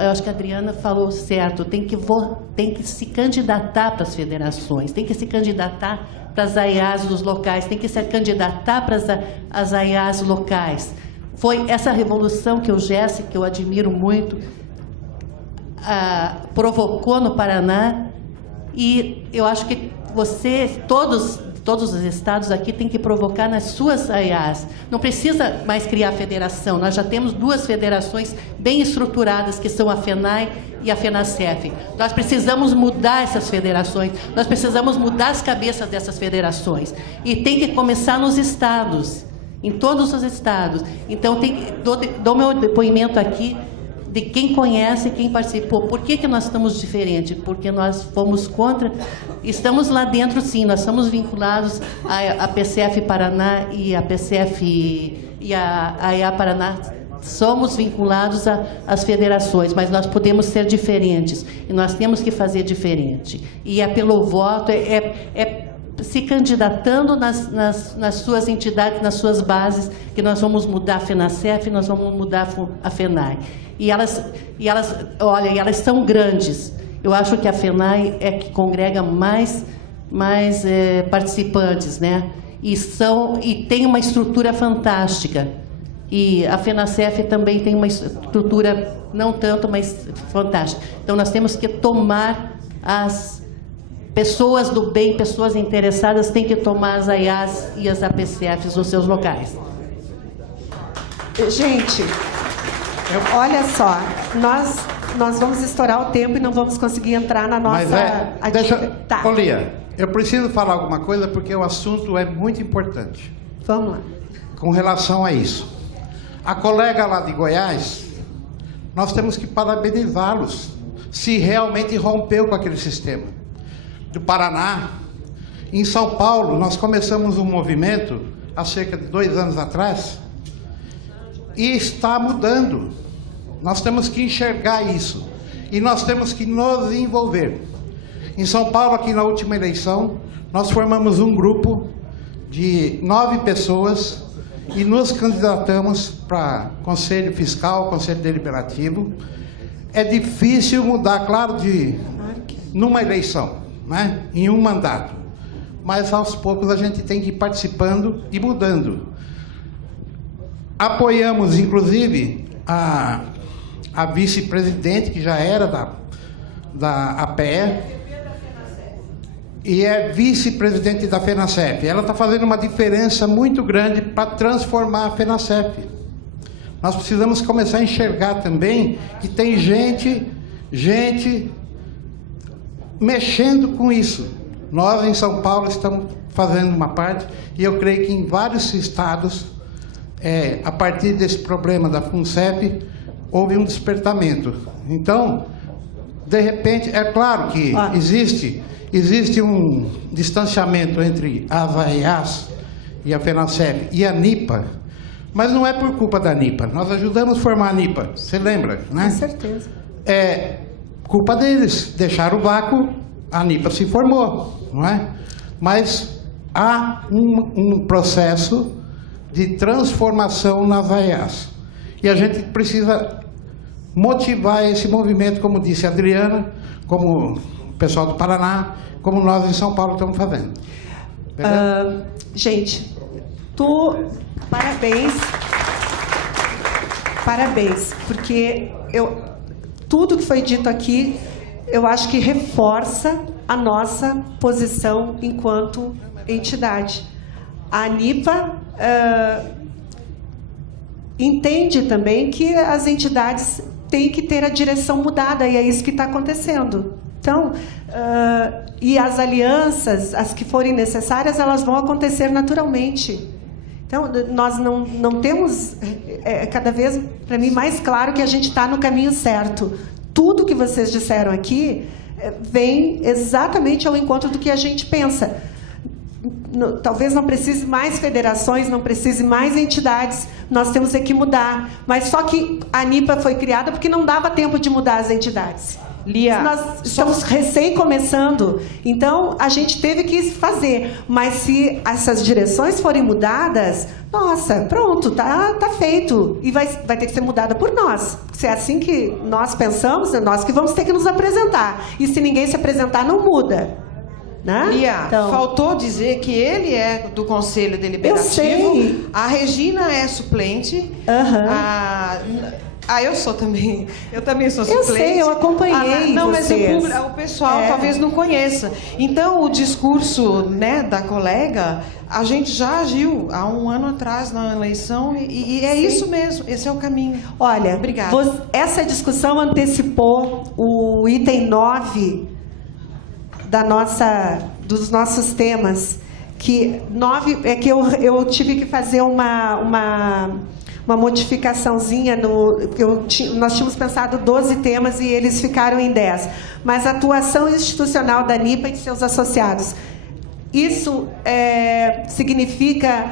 eu acho que a Adriana falou certo, tem que se candidatar para as federações, tem que se candidatar para as AIAs dos locais, tem que se candidatar para as AIAs locais. Foi essa revolução que o Gerson, que eu admiro muito, provocou no Paraná, e eu acho que você, todos os estados aqui têm que provocar nas suas AIAs. Não precisa mais criar federação, nós já temos 2 federações bem estruturadas, que são a FENAI e a FENACEF. Nós precisamos mudar essas federações, nós precisamos mudar as cabeças dessas federações. E tem que começar nos estados, em todos os estados. Então, dou meu depoimento aqui, de quem conhece, quem participou. Por que nós estamos diferentes? Porque nós fomos contra, estamos lá dentro, sim, nós somos vinculados à PCF Paraná e a PCF e a AIA Paraná, somos vinculados às federações, mas nós podemos ser diferentes, e nós temos que fazer diferente. E pelo voto, se candidatando nas suas entidades, nas suas bases, que nós vamos mudar a FENACEF, nós vamos mudar a FENAI. E elas são grandes. Eu acho que a FENAI é que congrega mais participantes, né? E tem uma estrutura fantástica. E a FENACEF também tem uma estrutura, não tanto, mas fantástica. Então, nós temos que tomar as pessoas do bem, pessoas interessadas, têm que tomar as AIAs e as APCFs nos seus locais. Gente, olha só, nós vamos estourar o tempo e não vamos conseguir entrar na nossa... Tá. Ô, Lia, eu preciso falar alguma coisa porque o assunto é muito importante. Vamos lá. Com relação a isso. A colega lá de Goiás, nós temos que parabenizá-los se realmente rompeu com aquele sistema. Do Paraná, em São Paulo, nós começamos um movimento há cerca de 2 anos atrás e está mudando. Nós temos que enxergar isso e nós temos que nos envolver. Em São Paulo, aqui na última eleição, nós formamos um grupo de 9 pessoas e nos candidatamos para Conselho Fiscal, Conselho Deliberativo. É difícil mudar, claro, numa eleição, né? Em um mandato. Mas aos poucos a gente tem que ir participando e mudando. Apoiamos, inclusive, a vice-presidente, que já era da APE, e é vice-presidente da FENACEF. Ela está fazendo uma diferença muito grande para transformar a FENACEF. Nós precisamos começar a enxergar também que tem gente mexendo com isso. Nós, em São Paulo, estamos fazendo uma parte, e eu creio que em vários estados, a partir desse problema da FUNCEF, houve um despertamento. Então, de repente, é claro que existe um distanciamento entre as AIAs e a FENACEF e a NIPA, mas não é por culpa da NIPA. Nós ajudamos a formar a NIPA, você lembra, né? Com certeza. É culpa deles, deixaram o vácuo, a NIPA se formou, não é? Mas há um processo de transformação nas AIAs. E a gente precisa motivar esse movimento, como disse a Adriana, como o pessoal do Paraná, como nós em São Paulo estamos fazendo. Gente, parabéns, porque tudo que foi dito aqui, eu acho que reforça a nossa posição enquanto entidade. A ANIPA entende também que as entidades têm que ter a direção mudada, e é isso que está acontecendo. Então, e as alianças, as que forem necessárias, elas vão acontecer naturalmente. Então, nós não temos, cada vez, para mim, mais claro que a gente está no caminho certo. Tudo que vocês disseram aqui vem exatamente ao encontro do que a gente pensa. Talvez não precise mais federações, não precise mais entidades, nós temos que mudar. Mas só que a ANIPA foi criada porque não dava tempo de mudar as entidades. Lia, nós estamos recém começando, então a gente teve que fazer. Mas se essas direções forem mudadas, nossa, pronto, tá feito. E vai ter que ser mudada por nós. Se é assim que nós pensamos, é nós que vamos ter que nos apresentar. E se ninguém se apresentar, não muda. Né? Lia, Então, faltou dizer que ele é do Conselho Deliberativo. Eu sei. A Regina é suplente. Eu sou também. Eu também sou suplente. Eu sei, eu acompanhei não, mas vocês. o pessoal talvez não conheça. Então, o discurso, né, da colega, a gente já agiu há um ano atrás na eleição e é isso mesmo. Esse é o caminho. Olha, obrigada. Essa discussão antecipou o item 9 dos nossos temas. Que 9 é que eu tive que fazer uma modificaçãozinha. Nós tínhamos pensado 12 temas e eles ficaram em 10. Mas a atuação institucional da ANIPA e de seus associados. Isso significa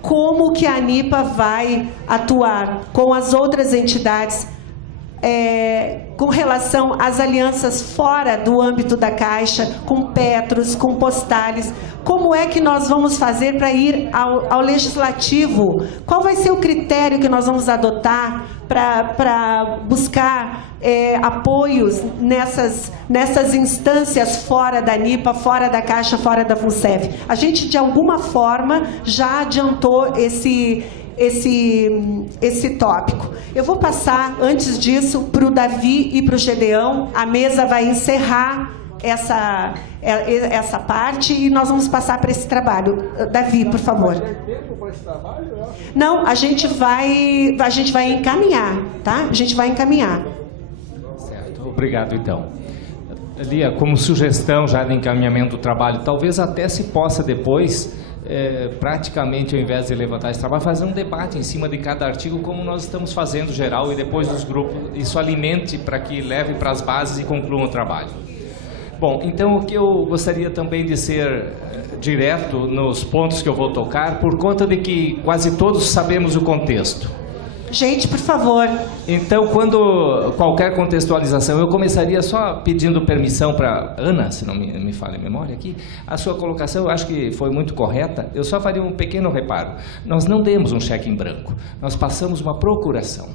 como que a ANIPA vai atuar com as outras entidades com relação às alianças fora do âmbito da Caixa, com Petros, com Postales. Como é que nós vamos fazer para ir ao Legislativo? Qual vai ser o critério que nós vamos adotar para buscar apoios nessas instâncias fora da ANIPA, fora da Caixa, fora da FUNSEF? A gente, de alguma forma, já adiantou esse tópico. Eu vou passar, antes disso, para o Davi e para o Gedeão. A mesa vai encerrar essa parte e nós vamos passar para esse trabalho. Davi, por favor. Não, a gente vai encaminhar, tá? A gente vai encaminhar. Certo, obrigado então. Lia, como sugestão já de encaminhamento do trabalho, talvez até se possa depois praticamente, ao invés de levantar esse trabalho, fazer um debate em cima de cada artigo, como nós estamos fazendo geral, e depois os grupos, isso alimente para que leve para as bases e concluam o trabalho. Bom, então o que eu gostaria também de ser direto nos pontos que eu vou tocar, por conta de que quase todos sabemos o contexto. Gente, por favor. Então, quando qualquer contextualização, eu começaria só pedindo permissão para Ana, se não me falha a memória aqui, a sua colocação eu acho que foi muito correta, eu só faria um pequeno reparo. Nós não demos um cheque em branco, nós passamos uma procuração.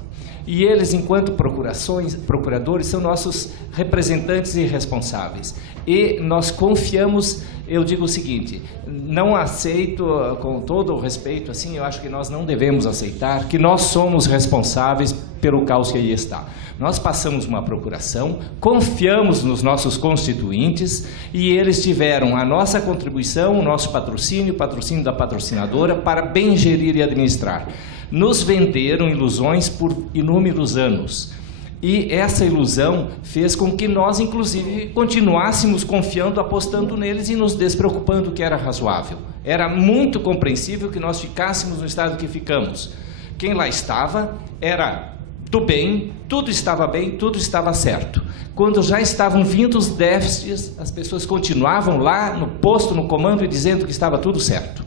E eles, enquanto procuradores, são nossos representantes e responsáveis. E nós confiamos, eu digo o seguinte, não aceito, com todo o respeito, assim, eu acho que nós não devemos aceitar que nós somos responsáveis pelo caos que aí está. Nós passamos uma procuração, confiamos nos nossos constituintes e eles tiveram a nossa contribuição, o nosso patrocínio, o patrocínio da patrocinadora para bem gerir e administrar. Nos venderam ilusões por inúmeros anos. E essa ilusão fez com que nós, inclusive, continuássemos confiando, apostando neles e nos despreocupando, que era razoável. Era muito compreensível que nós ficássemos no estado que ficamos. Quem lá estava era do bem, tudo estava certo. Quando já estavam vindo os déficits, as pessoas continuavam lá no posto, no comando, e dizendo que estava tudo certo.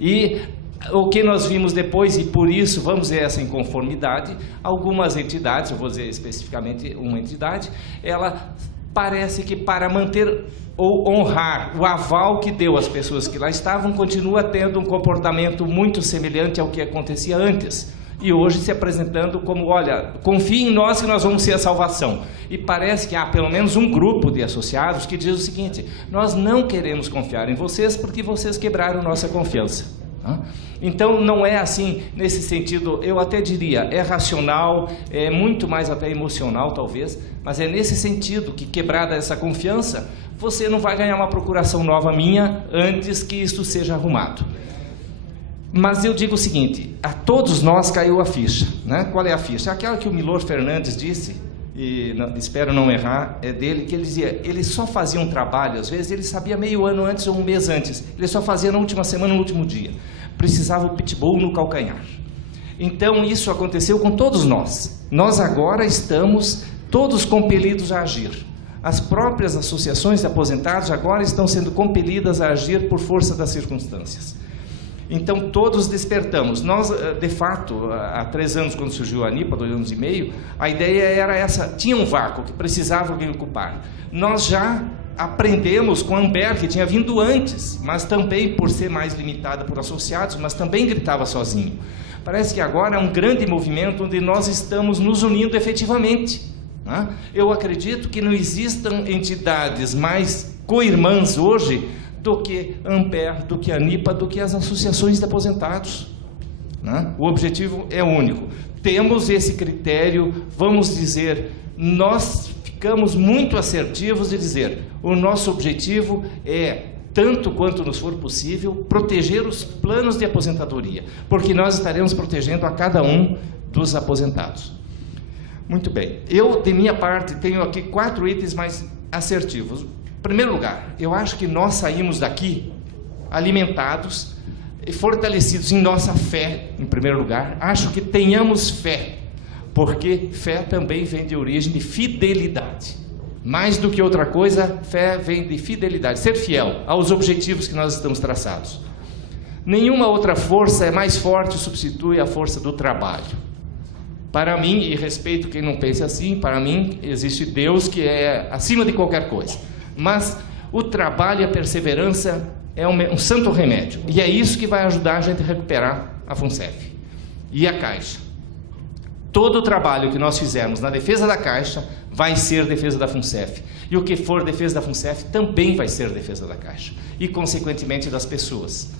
E o que nós vimos depois, e por isso vamos ver essa inconformidade, algumas entidades, eu vou dizer especificamente uma entidade, ela parece que para manter ou honrar o aval que deu às pessoas que lá estavam, continua tendo um comportamento muito semelhante ao que acontecia antes. E hoje se apresentando como, olha, confie em nós que nós vamos ser a salvação. E parece que há pelo menos um grupo de associados que diz o seguinte, nós não queremos confiar em vocês porque vocês quebraram nossa confiança. Então não é assim nesse sentido, eu até diria, é racional, é muito mais até emocional talvez, mas é nesse sentido que, quebrada essa confiança, você não vai ganhar uma procuração nova minha antes que isso seja arrumado. Mas eu digo o seguinte, a todos nós caiu a ficha, né? Qual é a ficha? Aquela que o Milor Fernandes disse, e espero não errar, é dele, que ele dizia, ele só fazia um trabalho, às vezes ele sabia meio ano antes ou um mês antes, ele só fazia na última semana, no último dia. Precisava o pitbull no calcanhar. Então isso aconteceu com todos nós. Nós agora estamos todos compelidos a agir. As próprias associações de aposentados agora estão sendo compelidas a agir por força das circunstâncias. Então, todos despertamos. Nós, de fato, há 3 anos, quando surgiu a ANIPA, 2 anos e meio, a ideia era essa, tinha um vácuo que precisava alguém ocupar. Nós já aprendemos com a Amber, que tinha vindo antes, mas também por ser mais limitada por associados, mas também gritava sozinho. Parece que agora é um grande movimento onde nós estamos nos unindo efetivamente. Né? Eu acredito que não existam entidades mais co-irmãs hoje do que a Amber, do que a ANIPA, do que as associações de aposentados. Né? O objetivo é único. Temos esse critério, vamos dizer, nós ficamos muito assertivos de dizer, o nosso objetivo é, tanto quanto nos for possível, proteger os planos de aposentadoria, porque nós estaremos protegendo a cada um dos aposentados. Muito bem. Eu, de minha parte, tenho aqui 4 itens mais assertivos. Em primeiro lugar, eu acho que nós saímos daqui alimentados e fortalecidos em nossa fé, em primeiro lugar. Acho que tenhamos fé, porque fé também vem de origem de fidelidade. Mais do que outra coisa, fé vem de fidelidade, ser fiel aos objetivos que nós estamos traçados. Nenhuma outra força é mais forte ou substitui a força do trabalho. Para mim, e respeito quem não pense assim, para mim existe Deus que é acima de qualquer coisa. Mas o trabalho e a perseverança é um santo remédio. E é isso que vai ajudar a gente a recuperar a FUNCEF e a Caixa. Todo o trabalho que nós fizermos na defesa da Caixa vai ser defesa da FUNCEF. E o que for defesa da FUNCEF também vai ser defesa da Caixa. E, consequentemente, das pessoas.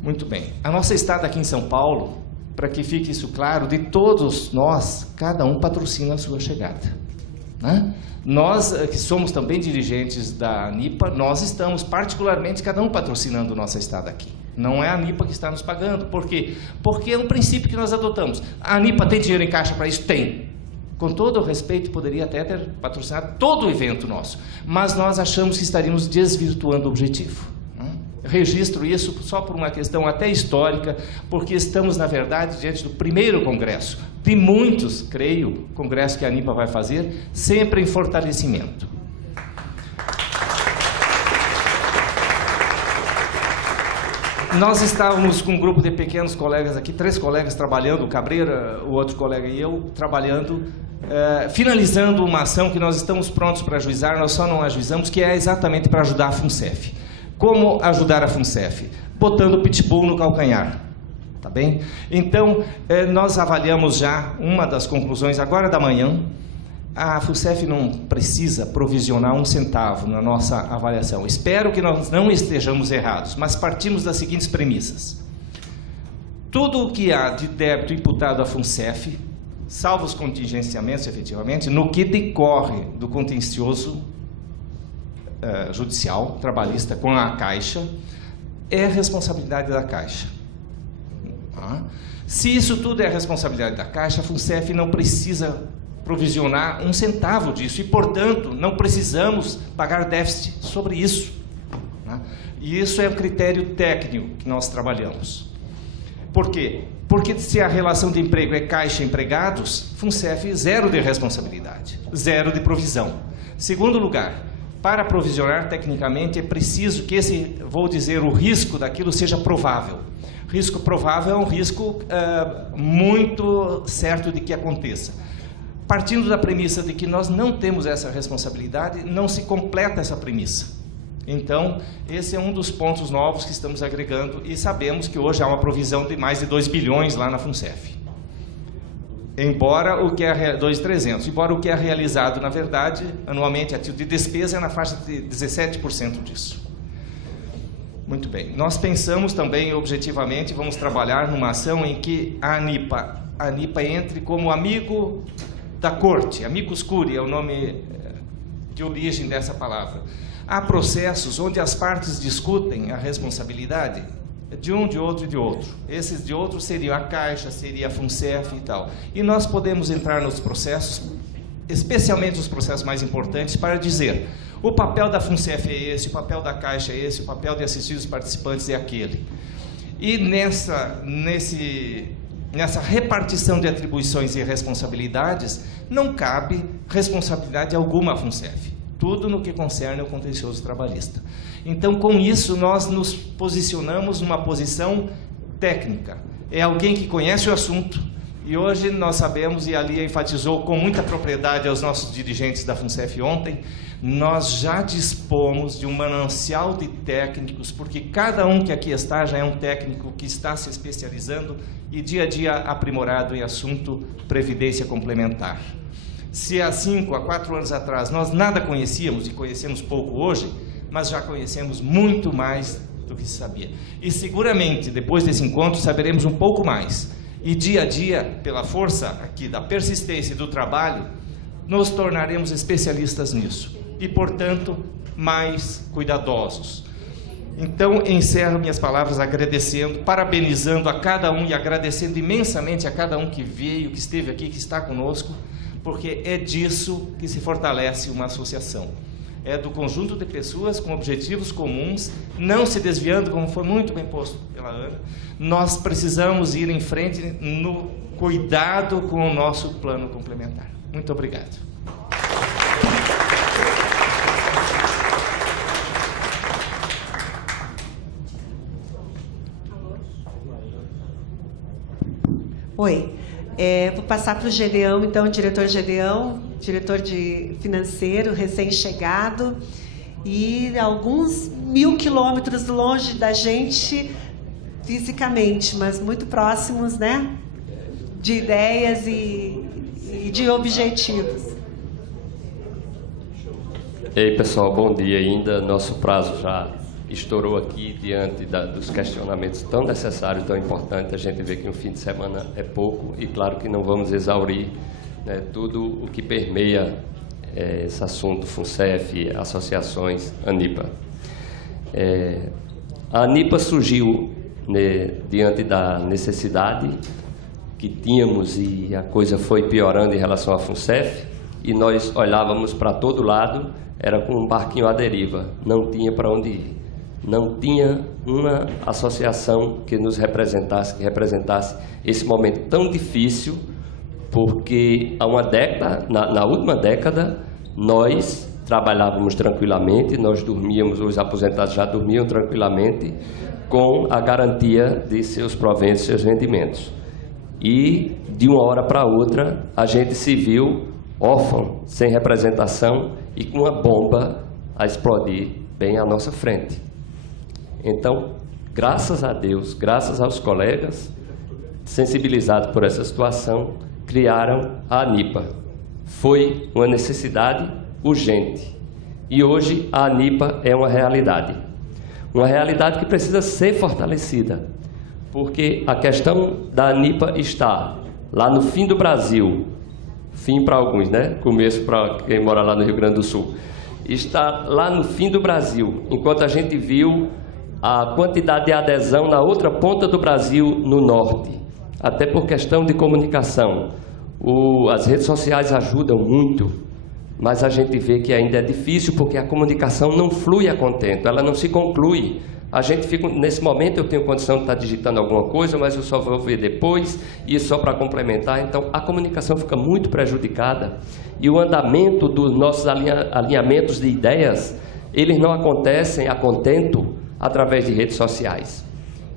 Muito bem. A nossa estada aqui em São Paulo, para que fique isso claro, de todos nós, cada um patrocina a sua chegada. Né? Nós, que somos também dirigentes da ANIPA, nós estamos particularmente, cada um patrocinando nossa estada aqui. Não é a ANIPA que está nos pagando. Por quê? Porque é um princípio que nós adotamos. A ANIPA tem dinheiro em caixa para isso? Tem. Com todo o respeito, poderia até ter patrocinado todo o evento nosso. Mas nós achamos que estaríamos desvirtuando o objetivo. Registro isso só por uma questão até histórica, porque estamos, na verdade, diante do primeiro congresso, de muitos, creio, congresso que a ANIPA vai fazer, sempre em fortalecimento. Nós estávamos com um grupo de pequenos colegas aqui, 3 colegas trabalhando, o Cabreira, o outro colega e eu, trabalhando, finalizando uma ação que nós estamos prontos para ajuizar, nós só não ajuizamos, que é exatamente para ajudar a FUNCEF. Como ajudar a FUNCEF? Botando o pitbull no calcanhar, tá bem? Então, nós avaliamos já uma das conclusões agora da manhã. A FUNCEF não precisa provisionar 1 centavo na nossa avaliação. Espero que nós não estejamos errados, mas partimos das seguintes premissas. Tudo o que há de débito imputado à FUNCEF, salvo os contingenciamentos, efetivamente, no que decorre do contencioso judicial, trabalhista com a Caixa, é responsabilidade da Caixa. Se isso tudo é responsabilidade da Caixa, a FUNCEF não precisa provisionar 1 centavo disso e, portanto, não precisamos pagar déficit sobre isso. E isso é um critério técnico que nós trabalhamos. Por quê? Porque se a relação de emprego é Caixa-empregados, FUNCEF, 0 de responsabilidade, 0 de provisão. Segundo lugar, para provisionar tecnicamente é preciso que vou dizer, o risco daquilo seja provável. Risco provável é um risco muito certo de que aconteça. Partindo da premissa de que nós não temos essa responsabilidade, não se completa essa premissa. Então, esse é um dos pontos novos que estamos agregando e sabemos que hoje há uma provisão de mais de 2 bilhões lá na FUNCEF. Embora o que é 2.300, embora o que é realizado, na verdade, anualmente, a título de despesa é na faixa de 17% disso. Muito bem. Nós pensamos também, objetivamente, vamos trabalhar numa ação em que a ANIPA entre como amigo da corte, amicus curiae é o nome de origem dessa palavra. Há processos onde as partes discutem a responsabilidade de um, de outro e de outro. Esses de outro seriam a Caixa, seria a FUNCEF e tal. E nós podemos entrar nos processos, especialmente os processos mais importantes, para dizer o papel da FUNCEF é esse, o papel da Caixa é esse, o papel de assistir os participantes é aquele. E nessa repartição de atribuições e responsabilidades, não cabe responsabilidade alguma à FUNCEF. Tudo no que concerne ao contencioso trabalhista. Então, com isso, nós nos posicionamos numa posição técnica. É alguém que conhece o assunto, e hoje nós sabemos, e a Lia enfatizou com muita propriedade aos nossos dirigentes da FUNCEF ontem, nós já dispomos de um manancial de técnicos, porque cada um que aqui está já é um técnico que está se especializando e dia a dia aprimorado em assunto previdência complementar. Se há 5 a 4 anos atrás nós nada conhecíamos, e conhecemos pouco hoje, mas já conhecemos muito mais do que se sabia. E seguramente, depois desse encontro, saberemos um pouco mais. E dia a dia, pela força aqui da persistência e do trabalho, nos tornaremos especialistas nisso. E, portanto, mais cuidadosos. Então, encerro minhas palavras agradecendo, parabenizando a cada um e agradecendo imensamente a cada um que veio, que esteve aqui, que está conosco, porque é disso que se fortalece uma associação. É do conjunto de pessoas com objetivos comuns, não se desviando, como foi muito bem posto pela Ana. Nós precisamos ir em frente no cuidado com o nosso plano complementar. Muito obrigado. Oi, vou passar para o Gedeão, então, o diretor Gedeão, diretor de financeiro, recém-chegado, e alguns 1000 quilômetros longe da gente fisicamente, mas muito próximos, né, de ideias e de objetivos. Ei, pessoal, bom dia ainda. Nosso prazo já estourou aqui diante dos questionamentos tão necessários, tão importantes. A gente vê que um fim de semana é pouco e claro que não vamos exaurir, né, tudo o que permeia esse assunto, FUNCEF, associações, ANIPA. A ANIPA surgiu, né, diante da necessidade que tínhamos e a coisa foi piorando em relação à FUNCEF e nós olhávamos para todo lado, era como um barquinho à deriva, não tinha para onde ir. Não tinha uma associação que nos representasse, que representasse esse momento tão difícil, porque há uma década, na última década, nós trabalhávamos tranquilamente, nós dormíamos, os aposentados já dormiam tranquilamente, com a garantia de seus proventos, seus rendimentos. E, de uma hora para outra, a gente se viu órfão, sem representação e com uma bomba a explodir bem à nossa frente. Então, graças a Deus, graças aos colegas sensibilizados por essa situação, criaram a ANIPA. Foi uma necessidade urgente. E hoje a ANIPA é uma realidade. Uma realidade que precisa ser fortalecida. Porque a questão da ANIPA está lá no fim do Brasil. Fim para alguns, né? Começo para quem mora lá no Rio Grande do Sul. Está lá no fim do Brasil. Enquanto a gente viu a quantidade de adesão na outra ponta do Brasil, no norte, até por questão de comunicação. As redes sociais ajudam muito, mas a gente vê que ainda é difícil porque a comunicação não flui a contento, ela não se conclui. A gente fica, nesse momento eu tenho condição de estar digitando alguma coisa, mas eu só vou ver depois, e só para complementar. Então, a comunicação fica muito prejudicada e o andamento dos nossos alinhamentos de ideias, eles não acontecem a contento através de redes sociais.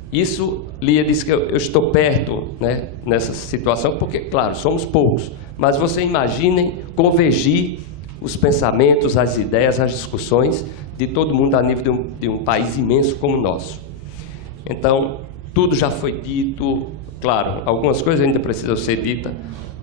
Isso, Lia disse que eu estou perto, né, nessa situação, porque, claro, somos poucos, mas você imaginem convergir os pensamentos, as ideias, as discussões de todo mundo a nível de um país imenso como o nosso. Então, tudo já foi dito, claro, algumas coisas ainda precisam ser ditas.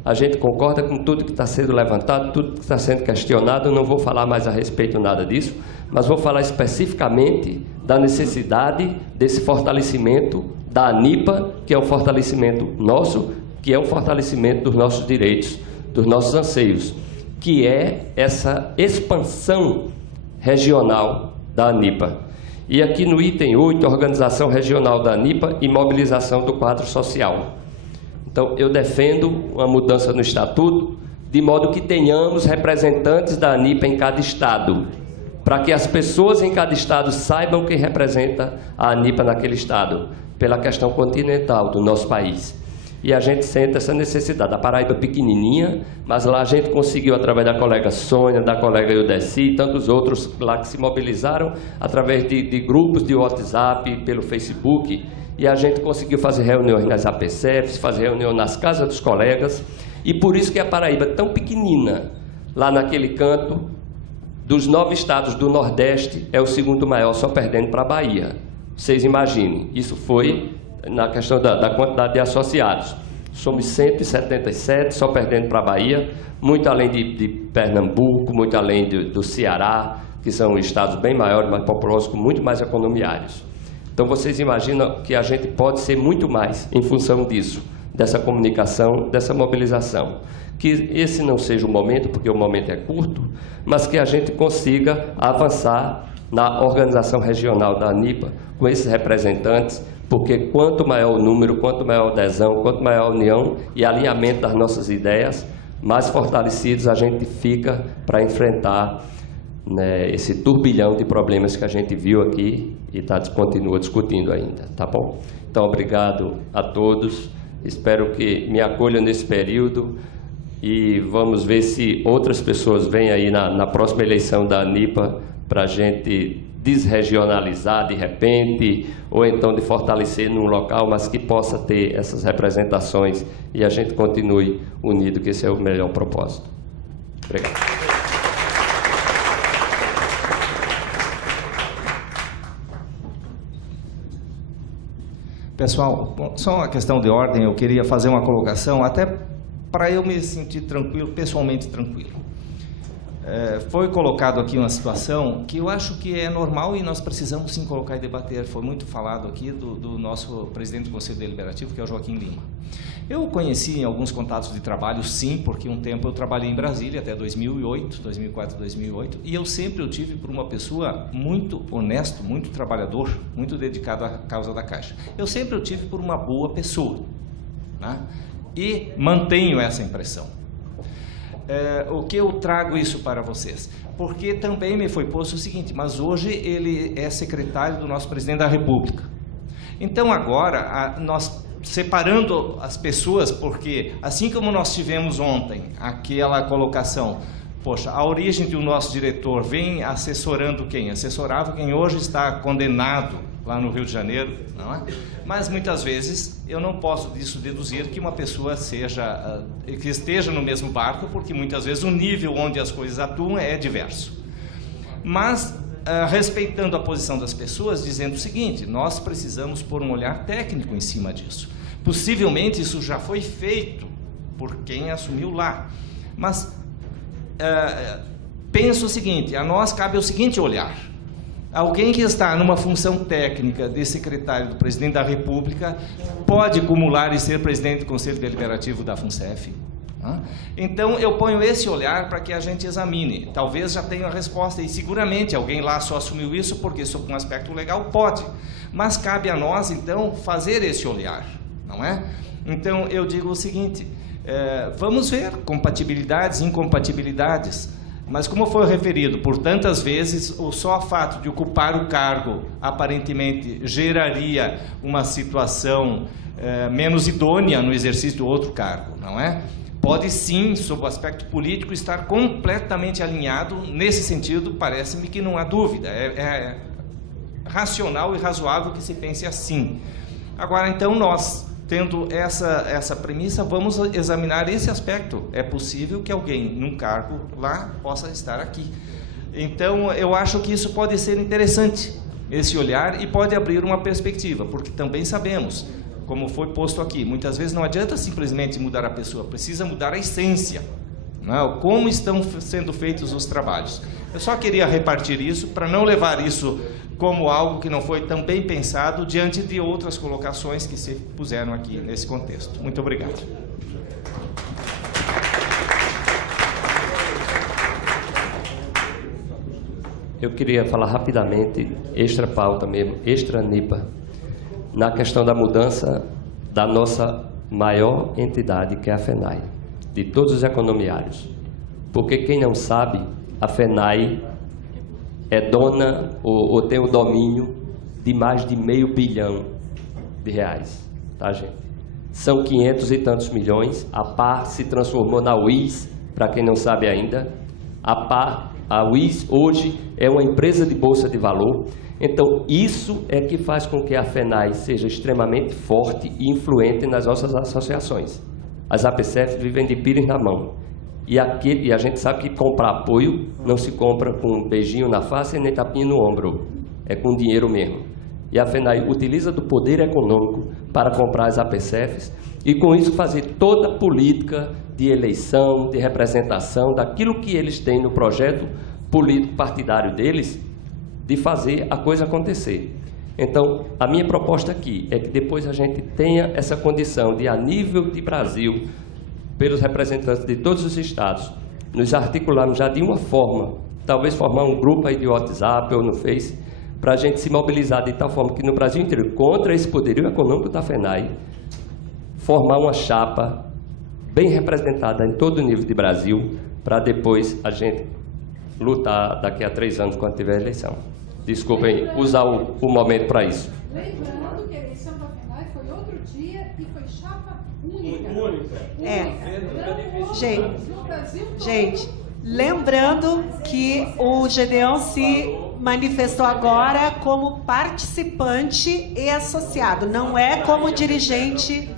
A gente concorda com tudo que está sendo levantado, tudo que está sendo questionado. Eu não vou falar mais a respeito nada disso, mas vou falar especificamente da necessidade desse fortalecimento da ANIPA, que é um fortalecimento nosso, que é um fortalecimento dos nossos direitos, dos nossos anseios, que é essa expansão regional da ANIPA. E aqui no item 8, organização regional da ANIPA e mobilização do quadro social. Então, eu defendo uma mudança no estatuto, de modo que tenhamos representantes da ANIPA em cada estado, para que as pessoas em cada estado saibam quem representa a ANIPA naquele estado, pela questão continental do nosso país. E a gente sente essa necessidade. A Paraíba é pequenininha, mas lá a gente conseguiu, através da colega Sônia, da colega Eudeci e tantos outros lá que se mobilizaram, através de grupos de WhatsApp, pelo Facebook, e a gente conseguiu fazer reuniões nas APCEFs, fazer reunião nas casas dos colegas, e por isso que a Paraíba é tão pequenina, lá naquele canto, dos 9 estados do Nordeste, é o segundo maior, só perdendo para a Bahia. Vocês imaginem, isso foi na questão da quantidade de associados. Somos 177, só perdendo para a Bahia, muito além de Pernambuco, muito além do Ceará, que são estados bem maiores, mais populosos, com muito mais economiários. Então, vocês imaginam que a gente pode ser muito mais em função disso, dessa comunicação, dessa mobilização. Que esse não seja o momento, porque o momento é curto, mas que a gente consiga avançar na organização regional da ANIPA, com esses representantes, porque quanto maior o número, quanto maior a adesão, quanto maior a união e alinhamento das nossas ideias, mais fortalecidos a gente fica para enfrentar, né, esse turbilhão de problemas que a gente viu aqui e continua discutindo ainda, tá bom? Então, obrigado a todos, espero que me acolham nesse período e vamos ver se outras pessoas vêm aí na próxima eleição da ANIPA para a gente desregionalizar de repente, ou então de fortalecer num local, mas que possa ter essas representações e a gente continue unido, que esse é o melhor propósito. Obrigado. Pessoal, só uma questão de ordem, eu queria fazer uma colocação, até para eu me sentir tranquilo, pessoalmente tranquilo. Foi colocado aqui uma situação que eu acho que é normal e nós precisamos sim colocar e debater. Foi muito falado aqui do nosso presidente do Conselho Deliberativo, que é o Joaquim Lima. Eu o conheci em alguns contatos de trabalho, sim, porque um tempo eu trabalhei em Brasília até 2008, 2004, 2008, e eu sempre o tive por uma pessoa muito honesto, muito trabalhador, muito dedicado à causa da Caixa. Eu sempre o tive por uma boa pessoa, né? E mantenho essa impressão. O que eu trago isso para vocês? Porque também me foi posto o seguinte, mas hoje ele é secretário do nosso presidente da República. Então agora, nós separando as pessoas, porque assim como nós tivemos ontem aquela colocação, poxa, a origem do nosso diretor vem assessorando quem? Assessorava quem hoje está condenado lá no Rio de Janeiro, não é? Mas muitas vezes eu não posso disso deduzir que uma pessoa que esteja no mesmo barco, porque muitas vezes o nível onde as coisas atuam é diverso. Mas respeitando a posição das pessoas, dizendo o seguinte, nós precisamos pôr um olhar técnico em cima disso. Possivelmente isso já foi feito por quem assumiu lá, mas penso o seguinte, a nós cabe o seguinte olhar. Alguém que está numa função técnica de secretário do presidente da República pode acumular e ser presidente do Conselho Deliberativo da FUNCEF? Então, eu ponho esse olhar para que a gente examine. Talvez já tenha a resposta, e seguramente alguém lá só assumiu isso porque, sob um aspecto legal, pode. Mas cabe a nós, então, fazer esse olhar, não é? Então, eu digo o seguinte, vamos ver compatibilidades, incompatibilidades. Mas como foi referido por tantas vezes, o só fato de ocupar o cargo aparentemente geraria uma situação menos idônea no exercício do outro cargo, não é? Pode sim, sob o aspecto político, estar completamente alinhado, nesse sentido, parece-me que não há dúvida, é racional e razoável que se pense assim. Agora, então, nós, tendo essa premissa, vamos examinar esse aspecto. É possível que alguém num cargo lá possa estar aqui. Então, eu acho que isso pode ser interessante, esse olhar, e pode abrir uma perspectiva, porque também sabemos, como foi posto aqui, muitas vezes não adianta simplesmente mudar a pessoa, precisa mudar a essência, não é? Como estão sendo feitos os trabalhos. Eu só queria repartir isso, para não levar isso como algo que não foi tão bem pensado diante de outras colocações que se puseram aqui nesse contexto. Muito obrigado. Eu queria falar rapidamente, extra pauta mesmo, extra NIPA, na questão da mudança da nossa maior entidade, que é a FENAI, de todos os economiários. Porque quem não sabe, a FENAI é dona ou tem o domínio de mais de R$500 bilhão, tá, gente? são 500 e tantos milhões. A Par se transformou na UIS, para quem não sabe ainda. A UIS hoje é uma empresa de bolsa de valor. Então, isso é que faz com que a FENAI seja extremamente forte e influente nas nossas associações. As APCFs vivem de pires na mão. E a gente sabe que comprar apoio não se compra com um beijinho na face e nem tapinha no ombro. É com dinheiro mesmo. E a FENAI utiliza do poder econômico para comprar as APCFs e, com isso, fazer toda a política de eleição, de representação, daquilo que eles têm no projeto político partidário deles, de fazer a coisa acontecer. Então, a minha proposta aqui é que depois a gente tenha essa condição de, a nível de Brasil, pelos representantes de todos os estados, nos articularmos já de uma forma, talvez formar um grupo aí de WhatsApp ou no Face, para a gente se mobilizar de tal forma que no Brasil inteiro, contra esse poderio econômico da FENAI, formar uma chapa bem representada em todo o nível de Brasil, para depois a gente lutar daqui a 3 anos, quando tiver eleição. Desculpem usar o momento para isso. Lembrando que a eleição da FENAI foi outro dia e foi chapa única. Gente, lembrando que o Gedeão se manifestou agora como participante e associado, não é como dirigente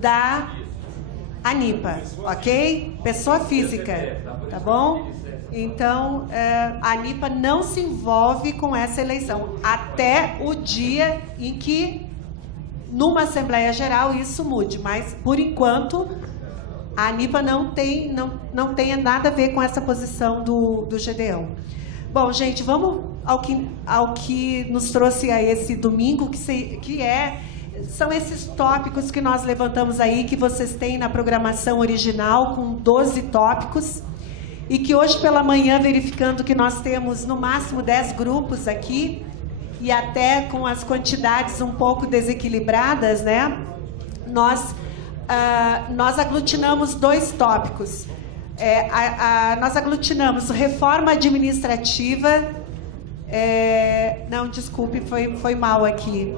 da ANIPA, ok? Pessoa física, tá bom? Então, a ANIPA não se envolve com essa eleição, até o dia em que, numa Assembleia Geral, isso mude. Mas, por enquanto, a ANIPA não tem nada a ver com essa posição do Gedeão. Bom, gente, vamos ao que nos trouxe a esse domingo, são esses tópicos que nós levantamos aí, que vocês têm na programação original, com 12 tópicos. E que hoje pela manhã, verificando que nós temos no máximo 10 grupos aqui, e até com as quantidades um pouco desequilibradas, né? Nós aglutinamos 2 tópicos. Nós aglutinamos reforma administrativa. Não, desculpe, foi mal aqui.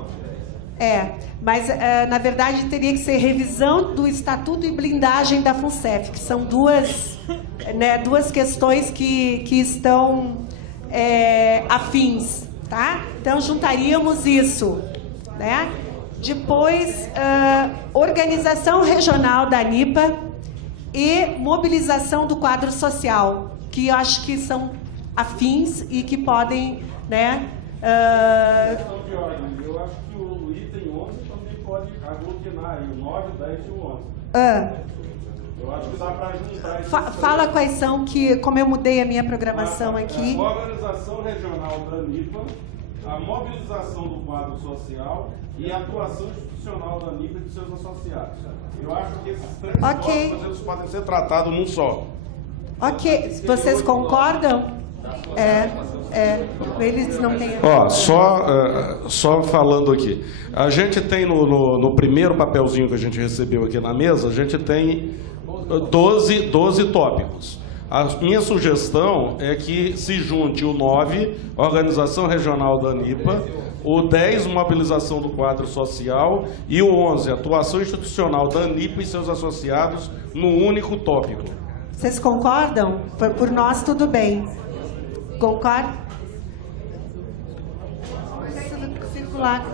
Mas na verdade teria que ser revisão do Estatuto e blindagem da FUNCEF, que são duas questões que estão afins, tá? Então juntaríamos isso, né? Depois, organização regional da ANIPA e mobilização do quadro social, que eu acho que são afins e que podem, né? Eu acho que o item 11 também pode aglutinar aí, o 9, o 10 e o 11. Eu acho que dá para juntar isso. Fala quais são, como eu mudei a minha programação aqui. A organização regional da ANIPA, a mobilização do quadro social e a atuação institucional da ANIPA e dos seus associados. Eu acho que esses 3 tópicos eles podem ser tratados num só. Ok, vocês concordam? Eles não têm... Só falando aqui. A gente tem no primeiro papelzinho que a gente recebeu aqui na mesa, a gente tem 12 tópicos. A minha sugestão é que se junte o 9, Organização Regional da ANIPA, o 10, Mobilização do Quadro Social, e o 11, Atuação Institucional da ANIPA e seus associados, num único tópico. Vocês concordam? Por nós, tudo bem. Concorda? Circular.